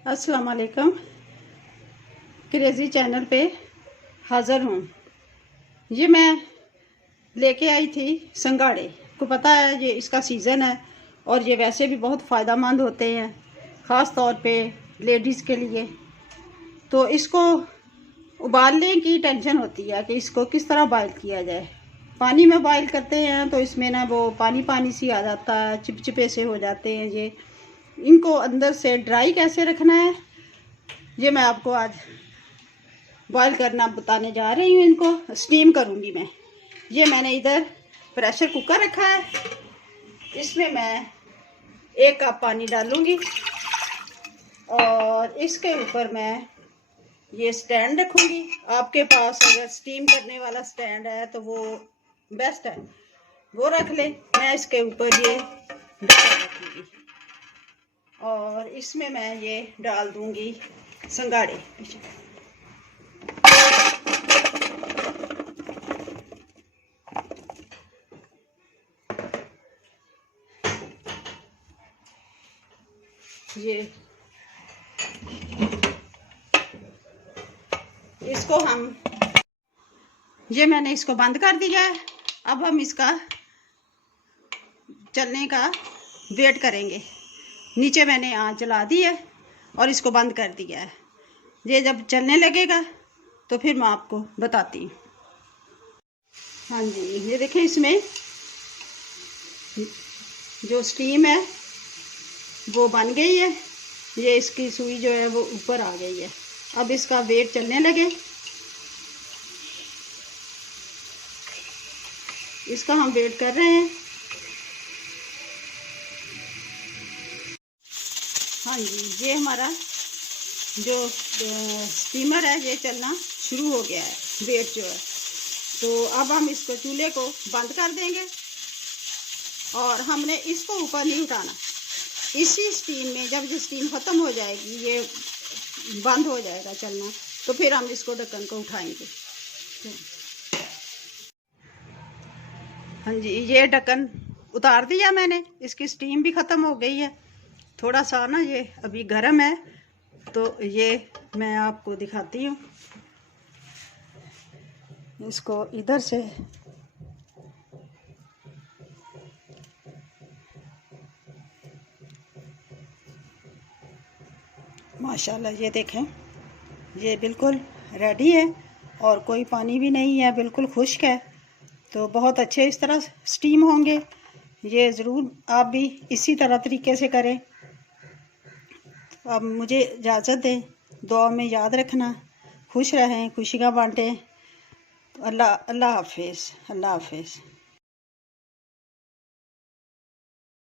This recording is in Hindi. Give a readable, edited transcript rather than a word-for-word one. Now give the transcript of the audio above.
अस्सलाम वालेकुम। क्रेज़ी चैनल पे हाज़िर हूँ। ये मैं लेके आई थी संगाड़े। को पता है ये इसका सीज़न है और ये वैसे भी बहुत फ़ायदेमंद होते हैं, ख़ास तौर पे लेडीज़ के लिए। तो इसको उबालने की टेंशन होती है कि इसको किस तरह बॉयल किया जाए। पानी में बॉयल करते हैं तो इसमें ना वो पानी पानी सी आ जाता है, चिपचिपे से हो जाते हैं। ये इनको अंदर से ड्राई कैसे रखना है ये मैं आपको आज बॉईल करना बताने जा रही हूँ। इनको स्टीम करूँगी मैं। ये मैंने इधर प्रेशर कुकर रखा है, इसमें मैं 1 कप पानी डालूँगी और इसके ऊपर मैं ये स्टैंड रखूँगी। आपके पास अगर स्टीम करने वाला स्टैंड है तो वो बेस्ट है, वो रख ले। मैं इसके ऊपर ये ढक्कन रखूँगी और इसमें मैं ये डाल दूँगी संगाड़े। ये इसको मैंने इसको बंद कर दिया है। अब हम इसका चलने का वेट करेंगे। नीचे मैंने आँच जला दी है और इसको बंद कर दिया है। ये जब चलने लगेगा तो फिर मैं आपको बताती हूँ। हाँ जी, ये देखें, इसमें जो स्टीम है वो बन गई है। ये इसकी सुई जो है वो ऊपर आ गई है। अब इसका वेट चलने लगे, इसका हम वेट कर रहे हैं। हाँ जी, ये हमारा जो स्टीमर है ये चलना शुरू हो गया है, वेट जो है। तो अब हम इसको चूल्हे को बंद कर देंगे और हमने इसको ऊपर नहीं उठाना। इसी स्टीम में जब ये स्टीम ख़त्म हो जाएगी, ये बंद हो जाएगा चलना, तो फिर हम इसको ढक्कन को उठाएंगे। हाँ जी, ये ढक्कन उतार दिया मैंने। इसकी स्टीम भी ख़त्म हो गई है। थोड़ा सा ना ये अभी गर्म है तो ये मैं आपको दिखाती हूँ। इसको इधर से माशाल्लाह ये देखें, ये बिल्कुल रेडी है और कोई पानी भी नहीं है, बिल्कुल खुश्क है। तो बहुत अच्छे इस तरह स्टीम होंगे। ये ज़रूर आप भी इसी तरह तरीके से करें। अब मुझे इजाज़त दें, दुआ में याद रखना, खुश रहें, खुशियाँ बांटें। अल्लाह हाफिज़। अल्लाह हाफिज़।